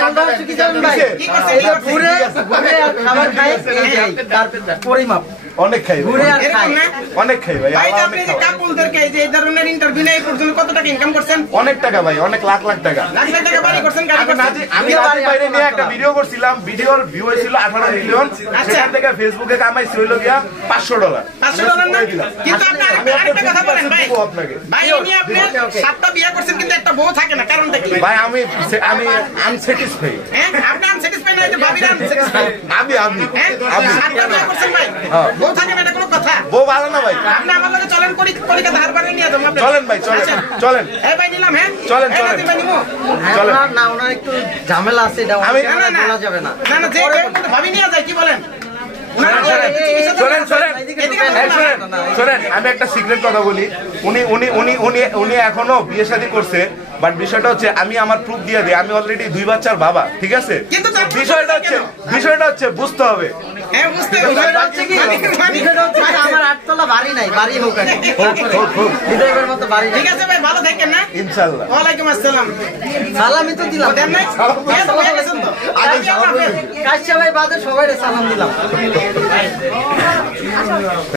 আসলটা হচ্ছে কি জানেন ভাই, ঘুরে ঘুরে আর খাবার খায় তার পরিমাপ অনেক খাই ঘুরে আর খায় অনেক খাই ভাই। ভাই আপনি যে কাপলদেরকে যে এই ধরনের ইন্টারভিউ নেই পর্যন্ত কত টাকা ইনকাম করছেন? অনেক টাকা ভাই, অনেক লাখ লাখ টাকা। লাখ লাখ টাকা বাড়ি করছেন, গাড়ি করছেন। আমি নাজির বাইরে নিয়ে একটা ভিডিও করছিলাম, ভিডিওর ভিউ হয়েছিল 18 মিলিয়ন। সেখান থেকে ফেসবুকে কামাইছি হইল গিয়া $500। $500 না? কিন্তু আপনি আরেকটা কথা বলেন ভাই, আপনাকে ভাই ইনি আপনি 7টা বিয়ে করছেন কিন্তু একটা বউ থাকে না, কারণটা কি? ভাই আমি আনস্যাটিসফাই। হ্যাঁ আপনি আনস্যাটিসফাইড না, এই যে ভাবিরা আনস্যাটিসফাইড। আমি হ্যাঁ 7টা বিয়ে করছেন ভাই, বউ থাকে না, এটা কোনো কথা? বউ ভালো না ভাই। আপনি আমার লগে চলেন, পরীক্ষা ধার বানিয়ে নিয়ে যাবো আপনি। চলেন ভাই, চলেন চলেন। এই ভাই নিলাম। হ্যাঁ চলেন, এই চলেন। নাতি ভাই নিবো। চলেন। না ওনার একটু ঝামেলা আছে, এটা আমি বলা যাবে না। না না যে কেউ কিন্তু ভাবি নিয়ে যায়, কি বলেন? শোনেন, আমি একটা সিক্রেট কথা বলি। উনি এখনো বিয়ে শাদী করছে, বাট বিষয়টা হচ্ছে আমি আমার প্রুফ দিয়ে দিই, আমি অলরেডি 2 বাচ্চার বাবা, ঠিক আছে? বিষয়টা হচ্ছে বুঝতে হবে। হ্যাঁ বুঝতে বিষয়টা হচ্ছে কি, বিষয়টা হচ্ছে যে আমার 8 তলা বাড়ি নাই, বাড়ি হোক আগে। হৃদয়ের মতো বাড়ি নাই। ঠিক আছে ভাই, ভালো থাকেন না? ইনশাআল্লাহ। ওয়ালাইকুম আসসালাম। সালামই তো দিলাম। দেন নাই? হয়ে গেছেন তো? কাশিয়া ভাই বাদে সবাই সালাম দিলাম।